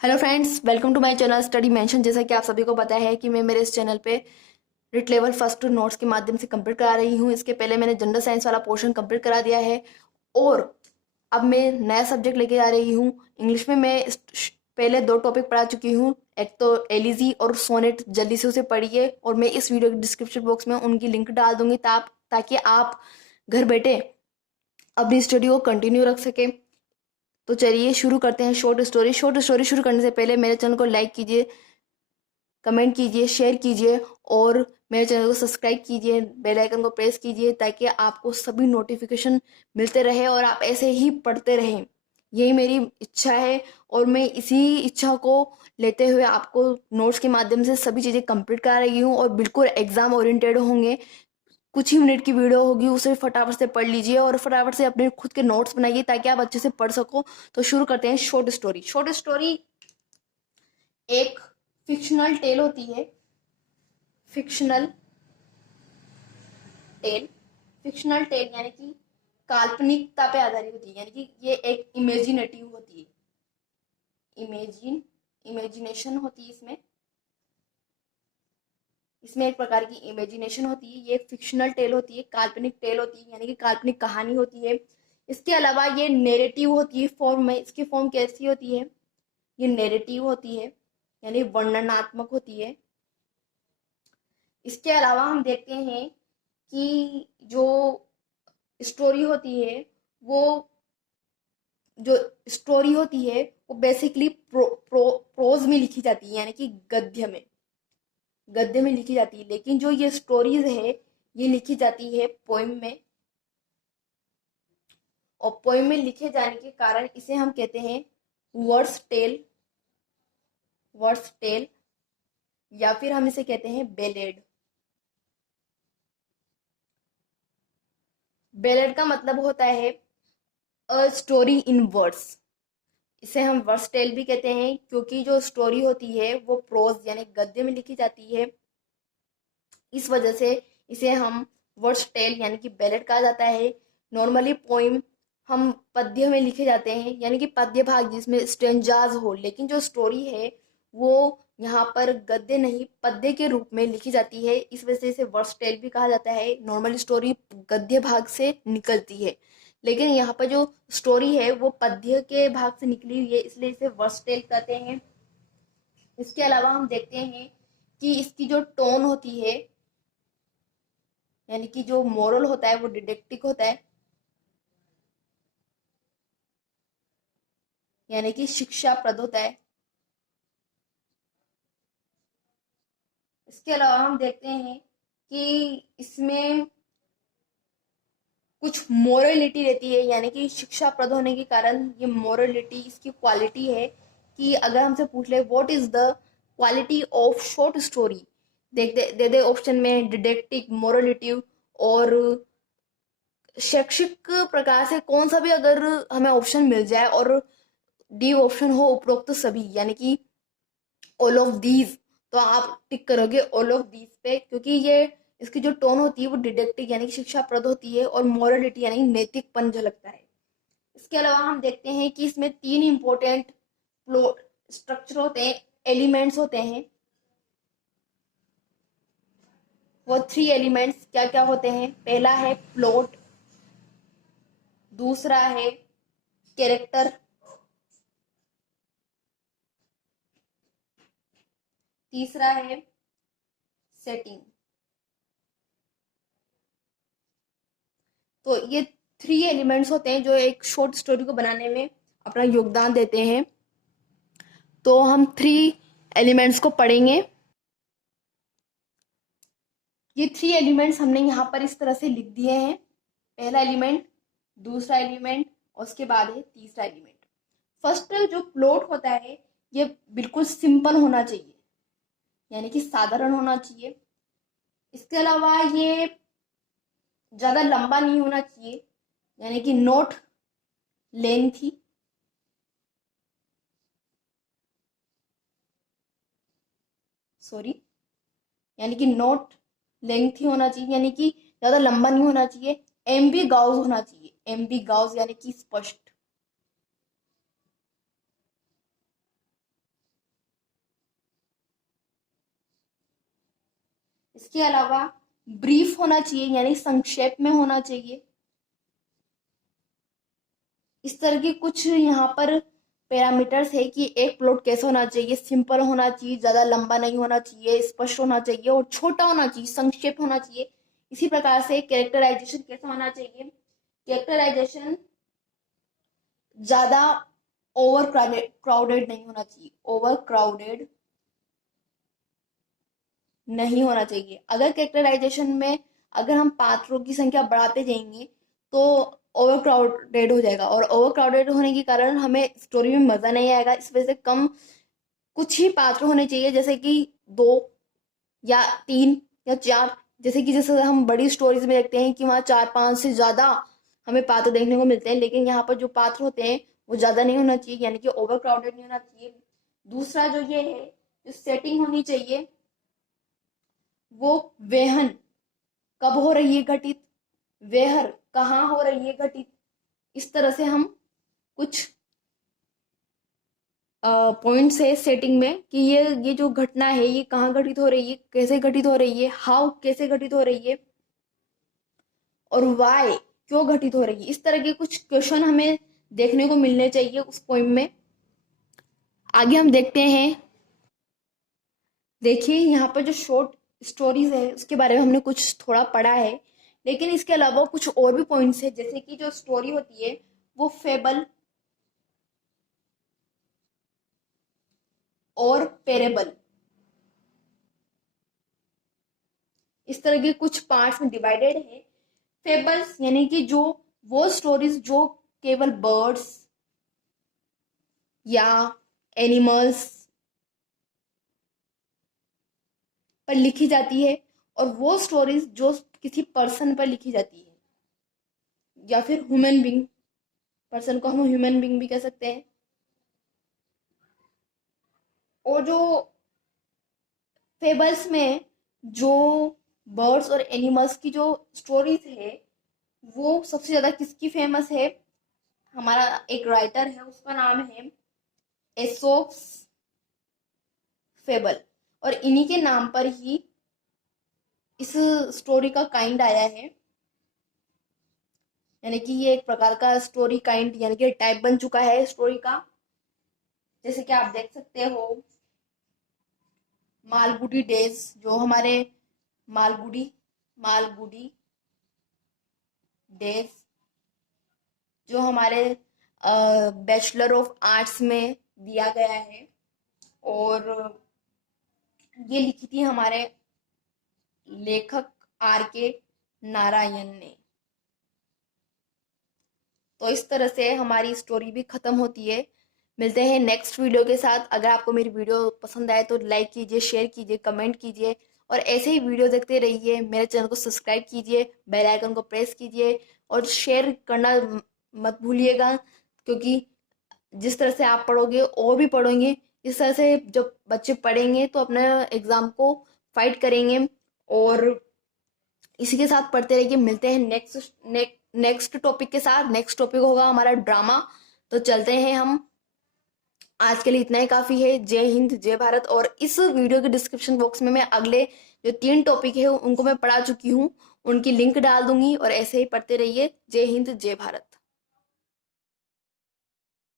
Hello friends, welcome to my channel study mention. जैसा कि आप सभी को पता है कि मैं मेरे इस चैनल पे REET level first two notes के माध्यम से कंप्लीट करा रही हूँ। इसके पहले मैंने जनरल साइंस वाला पोर्शन कंप्लीट करा दिया है और अब मैं नया सब्जेक्ट लेके आ रही हूँ। इंग्लिश में मैं पहले 2 टॉपिक पढ़ा चुकी हूँ, एक तो एलिजी और सोनेट। जल्दी से उसे पढ़िए और मैं इस वीडियो के डिस्क्रिप्शन बॉक्स में उनकी लिंक डाल दूंगी ताकि आप घर बैठे अपनी स्टडी को कंटिन्यू रख सके। तो चलिए शुरू करते हैं। शॉर्ट स्टोरी शुरू करने से पहले मेरे चैनल को लाइक कीजिए, कमेंट कीजिए, शेयर कीजिए और मेरे चैनल को सब्सक्राइब कीजिए, बेल आइकन को प्रेस कीजिए ताकि आपको सभी नोटिफिकेशन मिलते रहे और आप ऐसे ही पढ़ते रहें। यही मेरी इच्छा है और मैं इसी इच्छा को लेते हुए आपको नोट्स के माध्यम से सभी चीज़ें कंप्लीट करा रही हूँ और बिल्कुल एग्जाम ओरिएंटेड होंगे। कुछ ही मिनट की वीडियो होगी, उसे फटाफट से पढ़ लीजिए और फटाफट से अपने खुद के नोट्स बनाइए ताकि आप अच्छे से पढ़ सको। तो शुरू करते हैं। शॉर्ट स्टोरी एक फिक्शनल टेल होती है। फिक्शनल टेल फिक्शनल टेल यानी कि काल्पनिकता पे आधारित होती है, यानी कि ये एक इमेजिनेटिव होती है। इमेजिनेशन होती है इसमें। इसमें एक प्रकार की इमेजिनेशन होती है। ये एक फिक्शनल टेल होती है, काल्पनिक टेल होती है, यानी कि काल्पनिक कहानी होती है। इसके अलावा ये नेरेटिव होती है फॉर्म में। इसकी फॉर्म कैसी होती है? ये नेरेटिव होती है, यानी वर्णनात्मक होती है। इसके अलावा हम देखते हैं कि जो स्टोरी होती है वो जो स्टोरी होती है वो बेसिकली प्रोज में लिखी जाती है, यानी कि गद्य में लिखी जाती है। लेकिन जो ये स्टोरीज है ये लिखी जाती है पोएम में, और पोएम में लिखे जाने के कारण इसे हम कहते हैं वर्ड्स टेल या फिर हम इसे कहते हैं बेलेड। बेलेड का मतलब होता है अ स्टोरी इन वर्ड्स। इसे हम वर्स टेल भी कहते हैं क्योंकि जो स्टोरी होती है वो प्रोज यानी गद्य में लिखी जाती है। इस वजह से इसे हम वर्स टेल यानी कि बैलेट कहा जाता है। नॉर्मली पोइम हम पद्य में लिखे जाते हैं, यानी कि पद्य भाग जिसमें स्टेंजाज हो, लेकिन जो स्टोरी है वो यहाँ पर गद्य नहीं पद्य के रूप में लिखी जाती है। इस वजह से इसे वर्स टेल भी कहा जाता है। नॉर्मली स्टोरी गद्य भाग से निकलती है, लेकिन यहाँ पर जो स्टोरी है वो पद्य के भाग से निकली हुई है, इसलिए इसे वर्स टेल कहते हैं। इसके अलावा हम देखते हैं कि इसकी जो टोन होती है, यानी कि जो मोरल होता है वो डिडेक्टिक होता है, यानी कि शिक्षाप्रद होता है। इसके अलावा हम देखते हैं कि इसमें कुछ मोरलिटी रहती है, यानी कि शिक्षाप्रद होने के कारण ये मोरलिटी इसकी क्वालिटी है कि अगर हमसे पूछ ले what is the quality of short story, देख दे दे ऑप्शन में डिडेक्टिक, मोरलिटिव और शैक्षिक प्रकार से कौन सा भी अगर हमें ऑप्शन मिल जाए और डी ऑप्शन हो उपरोक्त सभी, यानी कि ऑल ऑफ दीज, तो आप टिक करोगे ऑल ऑफ दीज पे, क्योंकि ये इसकी जो टोन होती है वो डिडेक्टिव यानी कि शिक्षाप्रद होती है और मोरलिटी यानी नैतिकपन झलकता है। इसके अलावा हम देखते हैं कि इसमें 3 इंपॉर्टेंट प्लॉट स्ट्रक्चर होते हैं, एलिमेंट्स होते हैं। वो 3 एलिमेंट्स क्या क्या होते हैं? पहला है प्लॉट, दूसरा है कैरेक्टर, तीसरा है सेटिंग। तो ये 3 एलिमेंट्स होते हैं जो एक शॉर्ट स्टोरी को बनाने में अपना योगदान देते हैं। तो हम 3 एलिमेंट्स को पढ़ेंगे। ये 3 एलिमेंट्स हमने यहाँ पर इस तरह से लिख दिए हैं। पहला एलिमेंट, दूसरा एलिमेंट और उसके बाद है तीसरा एलिमेंट। फर्स्ट जो प्लॉट होता है ये बिल्कुल सिंपल होना चाहिए, यानी कि साधारण होना चाहिए। इसके अलावा ये ज्यादा लंबा नहीं होना चाहिए, यानी कि नॉट लेंथी। सॉरी, यानी कि नॉट लेंथी होना चाहिए, यानी कि ज्यादा लंबा नहीं होना चाहिए। एम्बी गाउज होना चाहिए, एम्बी गाउज यानी कि स्पष्ट। इसके अलावा ब्रीफ होना चाहिए, यानी संक्षेप में होना चाहिए। इस तरह की कुछ यहाँ पर पैरामीटर्स है कि एक प्लॉट कैसे होना चाहिए। सिंपल होना चाहिए, ज़्यादा लंबा नहीं होना चाहिए, स्पष्ट होना चाहिए और छोटा होना चाहिए, संक्षेप होना चाहिए। इसी प्रकार से कैरेक्टराइजेशन कैसा होना चाहिए। कैरेक्टराइजेशन ज़्यादा ओवर क्राउडेड नहीं होना चाहिए, ओवर क्राउडेड नहीं होना चाहिए। अगर कैरेक्टराइजेशन में अगर हम पात्रों की संख्या बढ़ाते जाएंगे तो ओवर क्राउडेड हो जाएगा, और ओवर क्राउडेड होने के कारण हमें स्टोरी में मज़ा नहीं आएगा। इस वजह से कम कुछ ही पात्र होने चाहिए, जैसे कि 2 या 3 या 4। जैसे हम बड़ी स्टोरीज में देखते हैं कि वहाँ 4-5 से ज़्यादा हमें पात्र देखने को मिलते हैं, लेकिन यहाँ पर जो पात्र होते हैं वो ज़्यादा नहीं होना चाहिए, यानी कि ओवर क्राउडेड नहीं होना चाहिए। दूसरा जो ये है, जो सेटिंग होनी चाहिए, वो वेहन कब हो रही है घटित, वेहर कहाँ हो रही है घटित। इस तरह से हम कुछ पॉइंट्स है सेटिंग में कि ये जो घटना है ये कहाँ घटित हो रही है, कैसे घटित हो रही है, हाउ कैसे घटित हो रही है, और वाई क्यों घटित हो रही है। इस तरह के कुछ क्वेश्चन हमें देखने को मिलने चाहिए उस पोइम में। आगे हम देखते हैं। देखिए यहाँ पर जो शॉर्ट स्टोरीज है उसके बारे में हमने कुछ थोड़ा पढ़ा है, लेकिन इसके अलावा कुछ और भी पॉइंट्स है, जैसे कि जो स्टोरी होती है वो फेबल और पेरेबल, इस तरह के कुछ पार्ट्स में डिवाइडेड है। फेबल्स यानी कि जो वो स्टोरीज जो केवल बर्ड्स या एनिमल्स पर लिखी जाती है, और वो स्टोरीज जो किसी पर्सन पर लिखी जाती है, या फिर ह्यूमन बींग, पर्सन को हम ह्यूमन बींग भी कह सकते हैं। और जो फेबल्स में जो बर्ड्स और एनिमल्स की जो स्टोरीज है वो सबसे ज्यादा किसकी फेमस है। हमारा एक राइटर है, उसका नाम है एसोप्स फेबल, और इन्हीं के नाम पर ही इस स्टोरी का काइंड आया है, यानी कि ये एक प्रकार का स्टोरी काइंड यानी कि टाइप बन चुका है स्टोरी का। जैसे कि आप देख सकते हो मालगुडी डेज, जो हमारे मालगुडी मालगुडी डेज जो हमारे बैचलर ऑफ आर्ट्स में दिया गया है, और ये लिखी थी हमारे लेखक R.K. नारायण ने। तो इस तरह से हमारी स्टोरी भी खत्म होती है। मिलते हैं नेक्स्ट वीडियो के साथ। अगर आपको मेरी वीडियो पसंद आए तो लाइक कीजिए, शेयर कीजिए, कमेंट कीजिए, और ऐसे ही वीडियो देखते रहिए। मेरे चैनल को सब्सक्राइब कीजिए, बेल आइकन को प्रेस कीजिए, और शेयर करना मत भूलिएगा, क्योंकि जिस तरह से आप पढ़ोगे और भी पढ़ेंगे, इस तरह से जब बच्चे पढ़ेंगे तो अपने एग्ज़ाम को फाइट करेंगे। और इसी के साथ पढ़ते रहिए। मिलते हैं नेक्स्ट टॉपिक के साथ। नेक्स्ट टॉपिक होगा हमारा ड्रामा। तो चलते हैं हम। आज के लिए इतना ही काफ़ी है। जय हिंद, जय भारत। और इस वीडियो के डिस्क्रिप्शन बॉक्स में मैं अगले जो 3 टॉपिक है उनको मैं पढ़ा चुकी हूँ, उनकी लिंक डाल दूंगी, और ऐसे ही पढ़ते रहिए। जय हिंद, जय भारत।